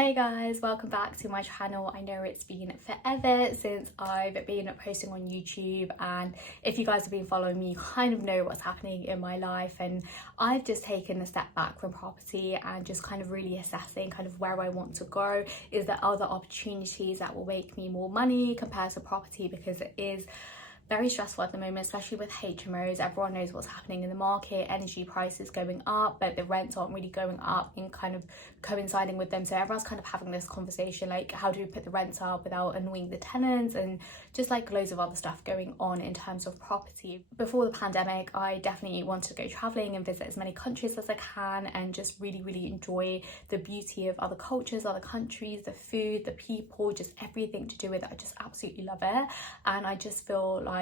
Hey guys, welcome back to my channel. I know it's been forever since I've been posting on YouTube, and if you guys have been following me, you kind of know what's happening in my life, and I've just taken a step back from property and just kind of really assessing kind of where I want to go. Is there other opportunities that will make me more money compared to property, because it is very stressful at the moment, especially with HMOs. Everyone knows what's happening in the market. Energy prices going up, but the rents aren't really going up and kind of coinciding with them. So everyone's kind of having this conversation, like, how do we put the rents up without annoying the tenants, and just like loads of other stuff going on in terms of property. Before the pandemic, I definitely wanted to go traveling and visit as many countries as I can and just really enjoy the beauty of other cultures, other countries, the food, the people, just everything to do with it. I just absolutely love it, and I just feel like,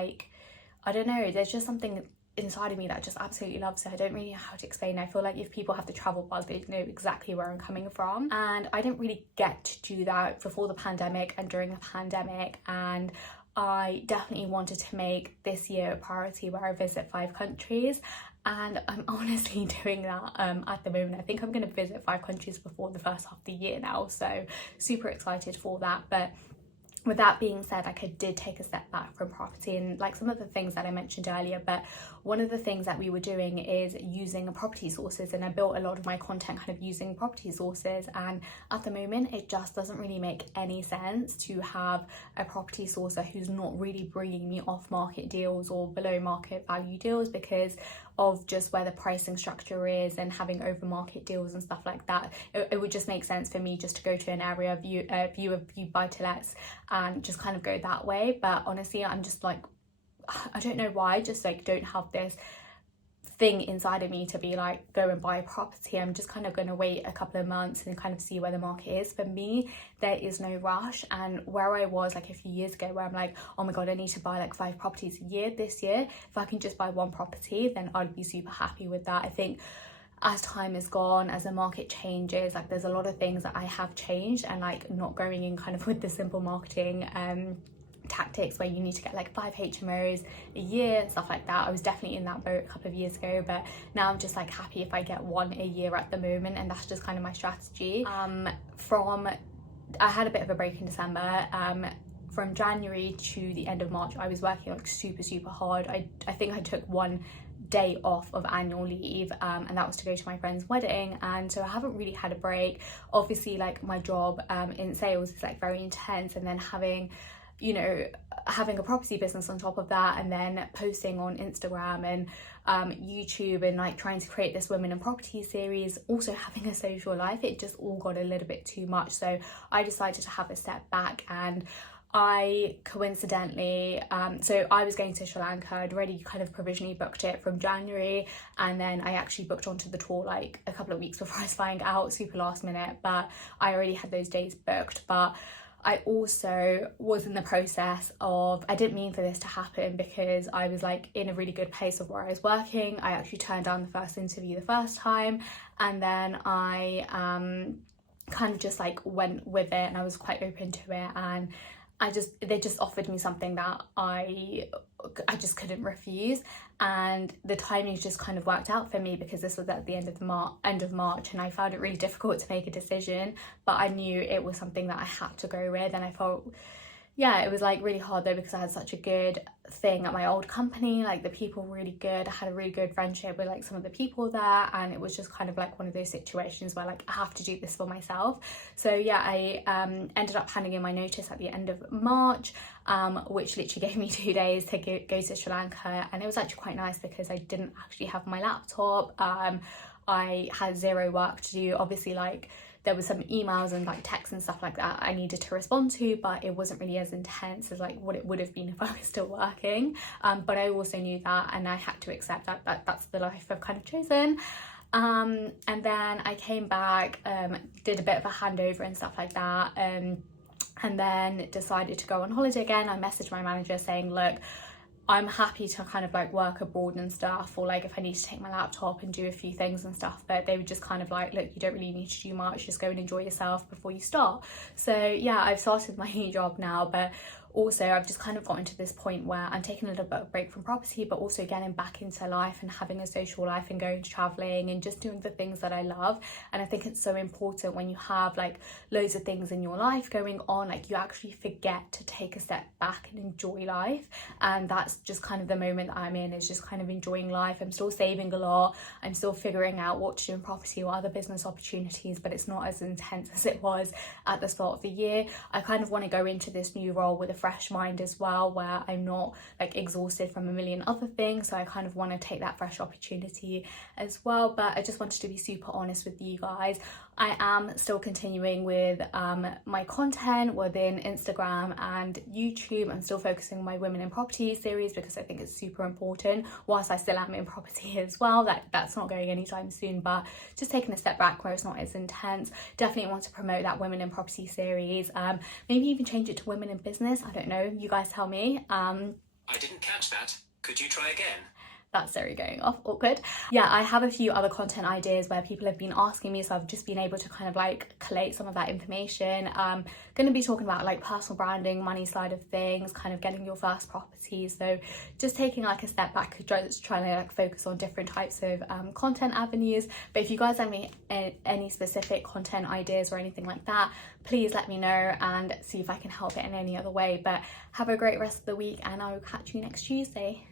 I don't know, there's just something inside of me that just absolutely loves it. I don't really know how to explain it. I feel like if people have to travel buzz, they know exactly where I'm coming from, and I didn't really get to do that before the pandemic and during the pandemic, and I definitely wanted to make this year a priority where I visit 5 countries, and I'm honestly doing that at the moment. I think I'm going to visit 5 countries before the first half of the year now, so super excited for that. But with that being said, like, I did take a step back from property and like some of the things that I mentioned earlier, but one of the things that we were doing is using property sources, and I built a lot of my content kind of using property sources, and at the moment it just doesn't really make any sense to have a property sourcer who's not really bringing me off market deals or below market value deals because of just where the pricing structure is and having over market deals and stuff like that. It would just make sense for me just to go to an area, view a few buy-to-lets and just kind of go that way. But honestly, I'm just like, I don't know why, I just like don't have this thing inside of me to be like, go and buy a property. I'm just kind of going to wait a couple of months and kind of see where the market is. For me, there is no rush. And where I was like a few years ago, where I'm like, oh my god, I need to buy like 5 properties a year, this year, if I can just buy 1 property, then I'd be super happy with that. I think as time has gone, as the market changes, like there's a lot of things that I have changed, and like not going in kind of with the simple marketing tactics where you need to get like 5 HMOs a year and stuff like that. I was definitely in that boat a couple of years ago, but now I'm just like happy if I get 1 a year at the moment, and that's just kind of my strategy. I had a bit of a break in December. From January to the end of March, I was working like super hard. I think I took 1 day off of annual leave, and that was to go to my friend's wedding, and so I haven't really had a break. Obviously, like my job in sales is like very intense, and then having a property business on top of that, and then posting on Instagram and YouTube, and like trying to create this women in property series, also having a social life, it just all got a little bit too much. So I decided to have a step back, and I coincidentally, so I was going to Sri Lanka. I'd already kind of provisionally booked it from January, and then I actually booked onto the tour like a couple of weeks before I was flying out, super last minute, but I already had those days booked. But I also was in the process of, I didn't mean for this to happen, because I was like in a really good place of where I was working. I actually turned down the first interview the first time, and then I kind of just like went with it, and I was quite open to it, and they just offered me something that I just couldn't refuse, and the timing just kind of worked out for me because this was at the end of March, and I found it really difficult to make a decision, but I knew it was something that I had to go with. And I felt, yeah, it was like really hard though, because I had such a good thing at my old company, like the people were really good. I had a really good friendship with like some of the people there, and it was just kind of like one of those situations where like I have to do this for myself. So yeah, I ended up handing in my notice at the end of March, which literally gave me 2 days to go to Sri Lanka, and it was actually quite nice because I didn't actually have my laptop. I had 0 work to do. Obviously, like there was some emails and like texts and stuff like that I needed to respond to, but it wasn't really as intense as like what it would have been if I was still working. But I also knew that, and I had to accept that that's the life I've kind of chosen. And then I came back, did a bit of a handover and stuff like that, and then decided to go on holiday again. I messaged my manager saying, look, I'm happy to kind of like work abroad and stuff, or like if I need to take my laptop and do a few things and stuff, but they were just kind of like, look, you don't really need to do much, just go and enjoy yourself before you start. So yeah, I've started my new job now, but also I've just kind of gotten to this point where I'm taking a little bit of break from property, but also getting back into life and having a social life and going traveling and just doing the things that I love. And I think it's so important when you have like loads of things in your life going on, like you actually forget to take a step back and enjoy life. And that's just kind of the moment that I'm in, is just kind of enjoying life. I'm still saving a lot, I'm still figuring out what to do in property or other business opportunities, but it's not as intense as it was at the start of the year. I kind of want to go into this new role with a fresh mind as well, where I'm not like exhausted from a million other things, so I kind of want to take that fresh opportunity as well. But I just wanted to be super honest with you guys. I am still continuing with my content within Instagram and YouTube. I'm still focusing on my Women in Property series because I think it's super important, whilst I still am in property as well. That's not going anytime soon, but just taking a step back where it's not as intense. Definitely want to promote that Women in Property series. Maybe even change it to Women in Business. I don't know, you guys tell me. I didn't catch that. Could you try again? That's Siri going off, awkward. Yeah, I have a few other content ideas where people have been asking me, so I've just been able to kind of like collate some of that information. Going to be talking about like personal branding, money side of things, kind of getting your first property. So just taking like a step back, just trying to like focus on different types of content avenues. But if you guys have any specific content ideas or anything like that, please let me know and see if I can help it in any other way. But have a great rest of the week, and I will catch you next Tuesday.